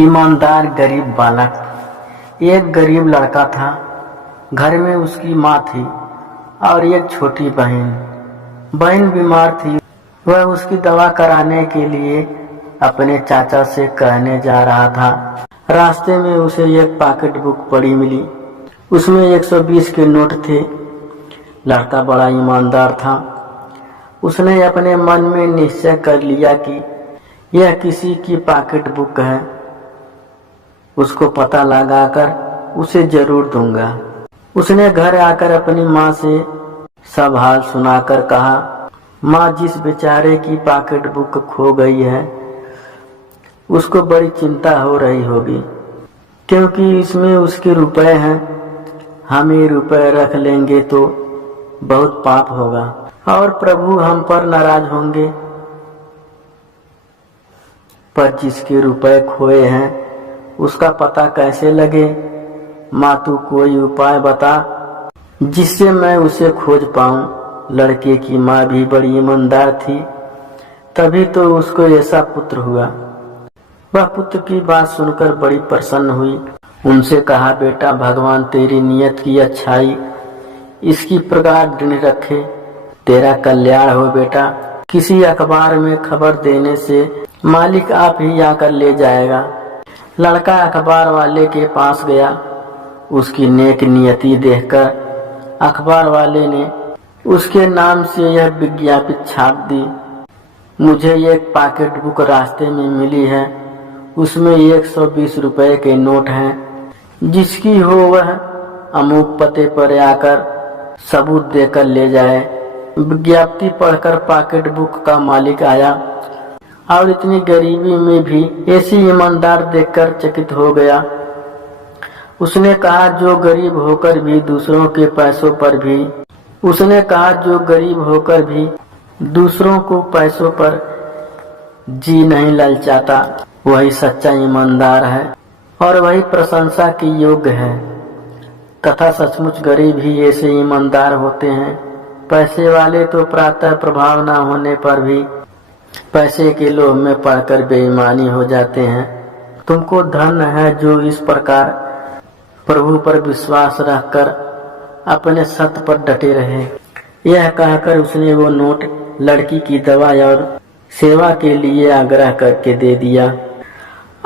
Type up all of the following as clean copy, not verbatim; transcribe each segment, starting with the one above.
ईमानदार गरीब बालक। एक गरीब लड़का था। घर में उसकी माँ थी और एक छोटी बहन। बहन बीमार थी। वह उसकी दवा कराने के लिए अपने चाचा से कहने जा रहा था। रास्ते में उसे एक पॉकेट बुक पड़ी मिली। उसमें 120 के नोट थे। लड़का बड़ा ईमानदार था। उसने अपने मन में निश्चय कर लिया कि यह किसी की पॉकेट बुक है। उसको पता लगाकर उसे जरूर दूंगा। उसने घर आकर अपनी माँ से सब हाल सुनाकर कहा, माँ, जिस बेचारे की पॉकेट बुक खो गई है उसको बड़ी चिंता हो रही होगी, क्योंकि इसमें उसके रुपए हैं। हम ये रुपए रख लेंगे तो बहुत पाप होगा और प्रभु हम पर नाराज होंगे। पर जिसके रुपए खोए हैं उसका पता कैसे लगे? माँ, तू कोई उपाय बता जिससे मैं उसे खोज पाऊं। लड़के की माँ भी बड़ी ईमानदार थी, तभी तो उसको ऐसा पुत्र हुआ। वह पुत्र की बात सुनकर बड़ी प्रसन्न हुई। उनसे कहा, बेटा, भगवान तेरी नियत की अच्छाई इसकी प्रगाढ़ दृढ़ रखे। तेरा कल्याण हो बेटा। किसी अखबार में खबर देने से मालिक आप ही आकर ले जाएगा। लड़का अखबार वाले के पास गया। उसकी नेक नियति देखकर अखबार वाले ने उसके नाम से यह विज्ञापित छाप दी, मुझे एक पॉकेट बुक रास्ते में मिली है। उसमें 120 रुपए के नोट हैं। जिसकी हो वह अमुक पते पर आकर सबूत देकर ले जाए। विज्ञप्ति पढ़कर पॉकेट बुक का मालिक आया और इतनी गरीबी में भी ऐसी ईमानदार देखकर चकित हो गया। उसने कहा, जो गरीब होकर भी दूसरों के पैसों पर जी नहीं ललचाता, वही सच्चा ईमानदार है और वही प्रशंसा के योग्य है। तथा सचमुच गरीब ही ऐसे ईमानदार होते हैं। पैसे वाले तो प्रातः प्रभाव न होने पर भी पैसे के लोभ में पड़कर बेईमानी हो जाते हैं। तुमको धन है जो इस प्रकार प्रभु पर विश्वास रखकर अपने सत्य पर डटे रहे। यह कहकर उसने वो नोट लड़की की दवा और सेवा के लिए आग्रह करके दे दिया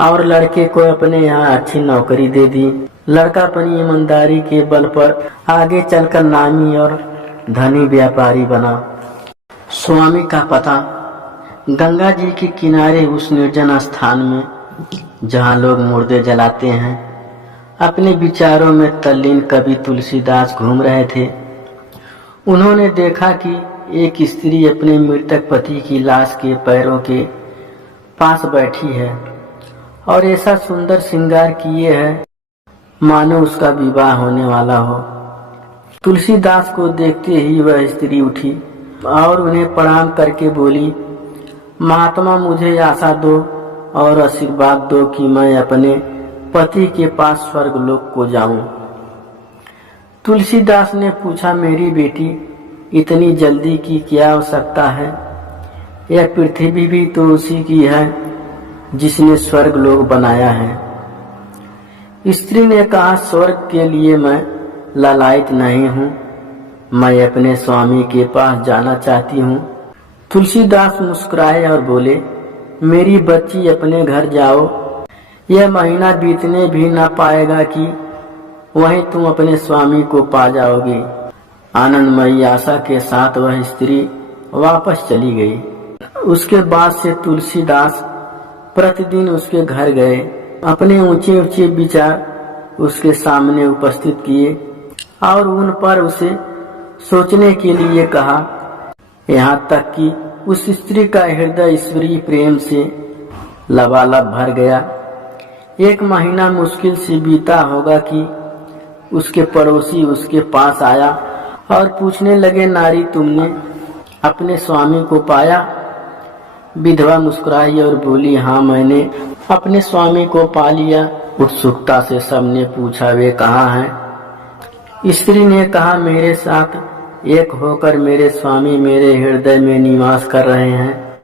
और लड़के को अपने यहाँ अच्छी नौकरी दे दी। लड़का अपनी ईमानदारी के बल पर आगे चलकर नामी और धनी व्यापारी बना। स्वामी का पता। गंगा जी के किनारे उस निर्जन स्थान में जहाँ लोग मुर्दे जलाते हैं, अपने विचारों में तल्लीन कवि तुलसीदास घूम रहे थे। उन्होंने देखा कि एक स्त्री अपने मृतक पति की लाश के पैरों के पास बैठी है और ऐसा सुंदर श्रृंगार किए है मानो उसका विवाह होने वाला हो। तुलसीदास को देखते ही वह स्त्री उठी और उन्हें प्रणाम करके बोली, महात्मा, मुझे आशा दो और आशीर्वाद दो कि मैं अपने पति के पास स्वर्गलोक को जाऊं। तुलसीदास ने पूछा, मेरी बेटी, इतनी जल्दी की क्या आवश्यकता है? यह पृथ्वी भी तो उसी की है जिसने स्वर्गलोक बनाया है। स्त्री ने कहा, स्वर्ग के लिए मैं लालायित नहीं हूँ, मैं अपने स्वामी के पास जाना चाहती हूँ। तुलसीदास मुस्कुराए और बोले, मेरी बच्ची, अपने घर जाओ। यह महीना बीतने भी न पाएगा कि वहीं तुम अपने स्वामी को पा जाओगी। आनंदमयी आशा के साथ वह स्त्री वापस चली गई। उसके बाद से तुलसीदास प्रतिदिन उसके घर गए, अपने ऊंचे ऊंचे विचार उसके सामने उपस्थित किए और उन पर उसे सोचने के लिए कहा। यहाँ तक कि उस स्त्री का हृदय ईश्वरीय प्रेम से लबालब भर गया। एक महीना मुश्किल से बीता होगा कि उसके पड़ोसी उसके पास आया और पूछने लगे, नारी, तुमने अपने स्वामी को पाया? विधवा मुस्कुराई और बोली, हाँ, मैंने अपने स्वामी को पा लिया। उत्सुकता से सबने पूछा, वे कहाँ हैं? स्त्री ने कहा, मेरे साथ एक होकर मेरे स्वामी मेरे हृदय में निवास कर रहे हैं।